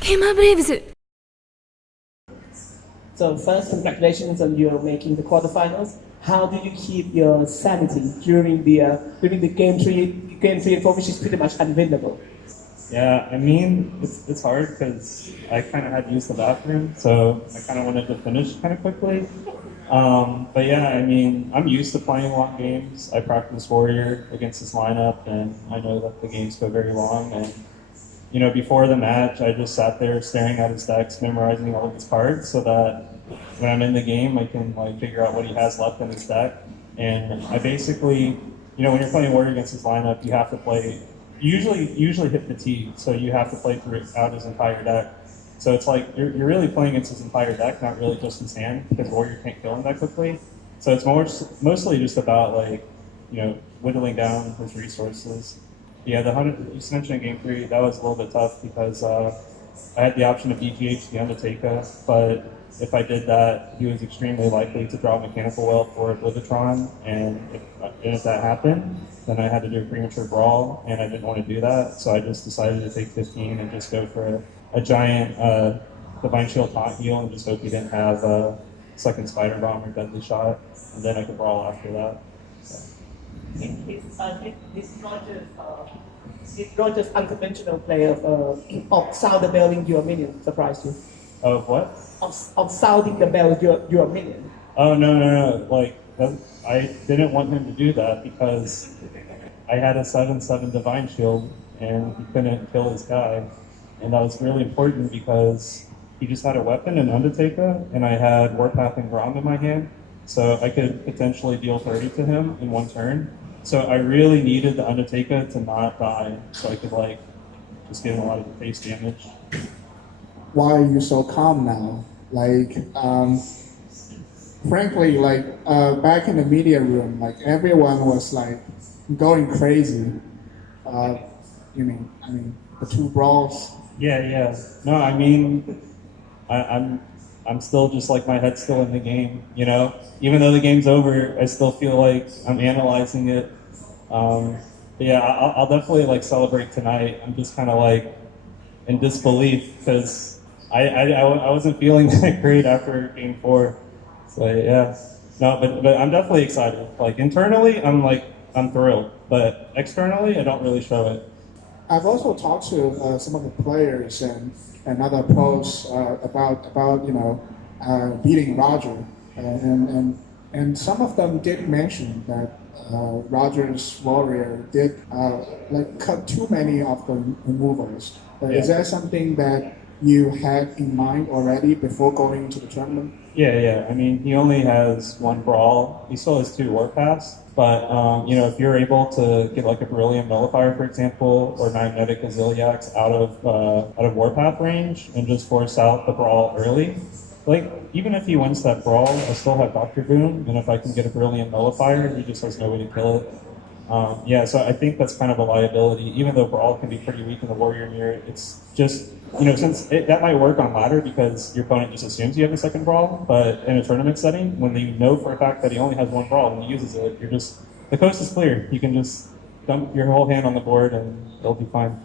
ケマブレイブズ So first, congratulations on you making the quarterfinals. How do you keep your sanity during the game three and four, which is pretty much unwinnable? Yeah, I mean, it's hard because I kind of had to use the bathroom, so I kind of wanted to finish kind of quickly. But yeah, I mean, I'm used to playing long games. I practice Warrior against this lineup, and I know that the games go very long. And you know, before the match, I just sat there staring at his decks, memorizing all of his cards, so that when I'm in the game, I can like figure out what he has left in his deck. And I basically, you know, when you're playing Warrior against his lineup, you have to play. Usually hit fatigue, so you have to play throughout his entire deck. So it's like you're really playing against his entire deck, not really just his hand, because Warrior can't kill him that quickly. So it's mostly just about like, you know, whittling down his resources. Yeah, the 100 you mentioned in Game 3, that was a little bit tough because I had the option of BGH the Undertaker, but if I did that, he was extremely likely to draw Mechanical Whale for Oblivitron, and if that happened, then I had to do a premature brawl, and I didn't want to do that, so I just decided to take 15 and just go for a giant Divine Shield Taunt heal and just hope he didn't have a second Spider Bomb or Deadly Shot, and then I could brawl after that. So. It's not just unconventional play of sound the bell in your minion surprised you. Of what? Of sounding the bell your minion. Oh no! Like I didn't want him to do that because I had a 7/7 Divine Shield and he couldn't kill his guy, and that was really important because he just had a weapon, an Undertaker, and I had Warpath and Grom in my hand, so I could potentially deal 30 to him in one turn. So I really needed the Undertaker to not die, so I could like just give him a lot of face damage. Why are you so calm now? Like, frankly, like back in the media room, like everyone was like going crazy. I mean, the two brawls. Yeah. No, I mean, I'm still just like my head's still in the game, you know? Even though the game's over, I still feel like I'm analyzing it. But yeah, I'll definitely like celebrate tonight. I'm just kind of like in disbelief because I wasn't feeling that great after Game 4. So yeah, no, but I'm definitely excited. Like internally, I'm thrilled, but externally, I don't really show it. I've also talked to some of the players and other pros about you know beating Roger, and some of them did mention that Roger's Warrior did like cut too many of the removals. Yeah. Is that something that you had in mind already before going to the tournament? Yeah. I mean, he only has one brawl. He still has 2 Warpaths. But, you know, if you're able to get like a Beryllium Nullifier, for example, or Magnetic Aziliacs out of Warpath range and just force out the brawl early, like, even if he wins that brawl, I still have Dr. Boom, and if I can get a Beryllium Nullifier, he just has no way to kill it. Yeah, so I think that's kind of a liability. Even though Brawl can be pretty weak in the Warrior mirror, it's just, you know, since that might work on ladder because your opponent just assumes you have a second Brawl, but in a tournament setting, when you know for a fact that he only has one Brawl and he uses it, the coast is clear. You can just dump your whole hand on the board and it'll be fine.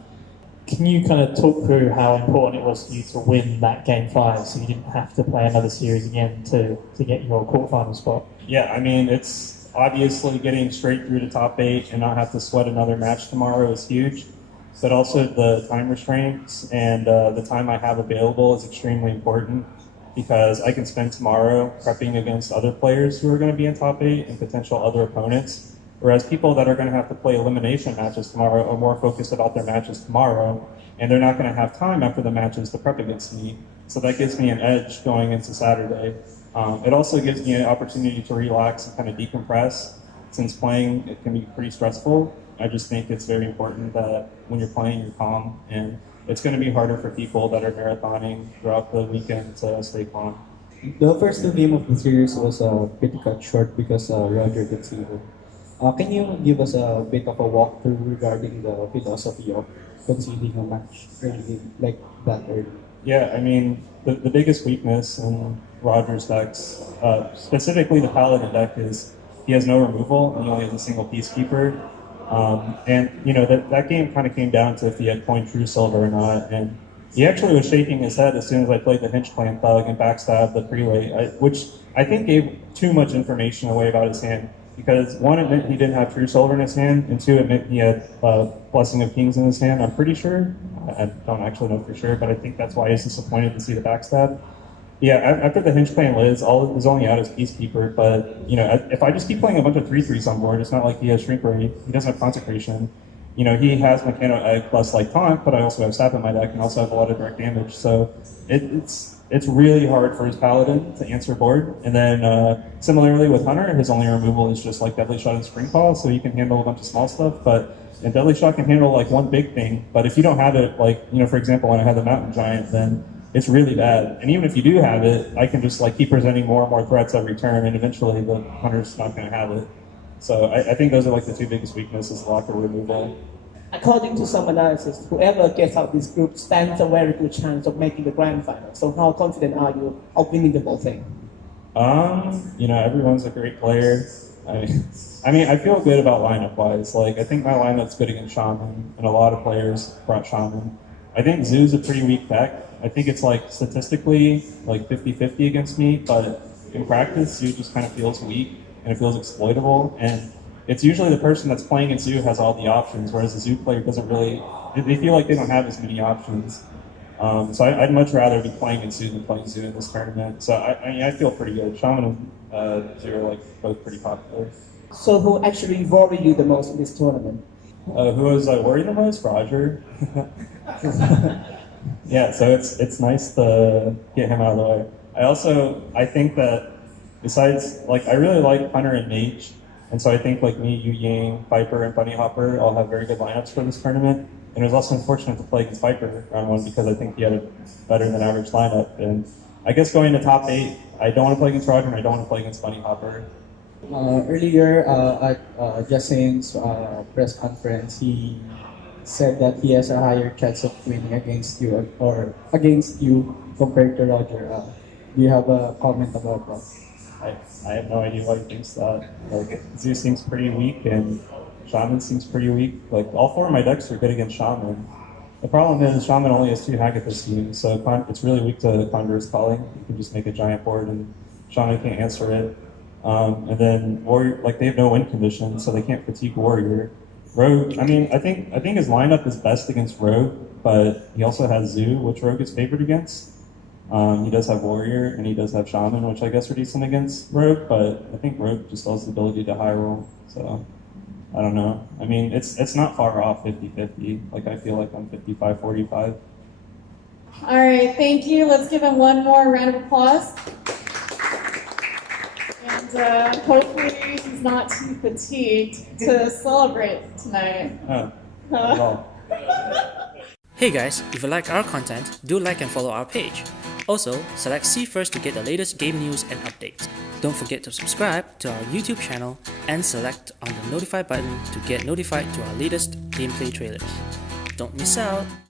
Can you kind of talk through how important it was for you to win that Game 5 so you didn't have to play another series again to get your quarterfinal spot? Yeah, I mean, it's obviously getting straight through to top 8 and not have to sweat another match tomorrow is huge. But also the time restraints and the time I have available is extremely important because I can spend tomorrow prepping against other players who are going to be in top 8 and potential other opponents. Whereas people that are going to have to play elimination matches tomorrow are more focused about their matches tomorrow, and they're not going to have time after the matches to prep against me. So that gives me an edge going into Saturday. It also gives me an opportunity to relax and kind of decompress. Since playing, it can be pretty stressful. I just think it's very important that when you're playing, you're calm, and it's going to be harder for people that are marathoning throughout the weekend to stay calm. The first 2 games of the series was pretty cut short because Roger got seated. Can you give us a bit of a walkthrough regarding the philosophy of conceding a match early, like that early? Yeah, I mean, the biggest weakness in Roger's decks, specifically the Paladin deck, is he has no removal and he only has a single Peacekeeper. And that game kind of came down to if he had coined true silver or not. And he actually was shaking his head as soon as I played the hinge clan thug and backstabbed the prelate, which I think gave too much information away about his hand. Because one, it meant he didn't have true silver in his hand, and two, it meant he had blessing of kings in his hand. I'm pretty sure. I don't actually know for sure, but I think that's why he's disappointed to see the backstab. Yeah, after the hinge clan Liz, all is only out as peacekeeper. But if I just keep playing a bunch of 3/3s on board, it's not like he has shrink rate. He doesn't have consecration. He has Mechano Egg plus like taunt, but I also have sap in my deck and also have a lot of direct damage. So it's really hard for his paladin to answer board. And then similarly with Hunter, his only removal is just like Deadly Shot and Spring Call, so he can handle a bunch of small stuff. And Deadly Shot can handle like one big thing, but if you don't have it, like for example, when I had the Mountain Giant, then it's really bad. And even if you do have it, I can just like keep presenting more and more threats every turn, and eventually the Hunter's not going to have it. So I think those are like the two biggest weaknesses: locker removal. According to some analysis, whoever gets out this group stands a very good chance of making the grand final. So how confident are you of winning the whole thing? Everyone's a great player. I feel good about lineup-wise. Like, I think my lineup's good against Shaman, and a lot of players brought Shaman. I think Zoo's a pretty weak deck. I think it's like statistically like 50-50 against me, but in practice, Zoo just kind of feels weak and it feels exploitable. And it's usually the person that's playing in Zoo has all the options, whereas the Zoo player doesn't really. They feel like they don't have as many options. So I'd much rather be playing in Zoo than playing Zoo in this tournament. So I feel pretty good. Shaman and Zoo are like both pretty popular. So who actually worry you the most in this tournament? Who was worried the most? Roger. Yeah, so it's nice to get him out of the way. I think that besides, I really like Hunter and Mage, and so I think me, Yu Yang, Viper, and Bunny Hopper all have very good lineups for this tournament. And it was also unfortunate to play against Viper round one because I think he had a better than average lineup. And I guess going to top 8, I don't want to play against Roger and I don't want to play against Bunny Hopper. Earlier at Jacin's press conference, he said that he has a higher chance of winning against you compared to Roger. Do you have a comment about that? I have no idea why he thinks that. Zeus seems pretty weak and Shaman seems pretty weak. All 4 of my decks are good against Shaman. The problem is Shaman only has 2 Hagathus schemes, so it's really weak to Conjurer's Calling. You can just make a giant board and Shaman can't answer it. And then Warrior, they have no win condition, so they can't fatigue Warrior. Rogue, I think his lineup is best against Rogue, but he also has Zoo, which Rogue is favored against. He does have Warrior, and he does have Shaman, which I guess are decent against Rogue, but I think Rogue just has the ability to high roll, so I don't know. It's not far off 50-50. I feel like I'm 55-45. All right, thank you. Let's give him one more round of applause. And hopefully he's not too fatigued to celebrate tonight. Hey guys, if you like our content, do like and follow our page. Also, select See First to get the latest game news and updates. Don't forget to subscribe to our YouTube channel and select on the notify button to get notified to our latest gameplay trailers. Don't miss out!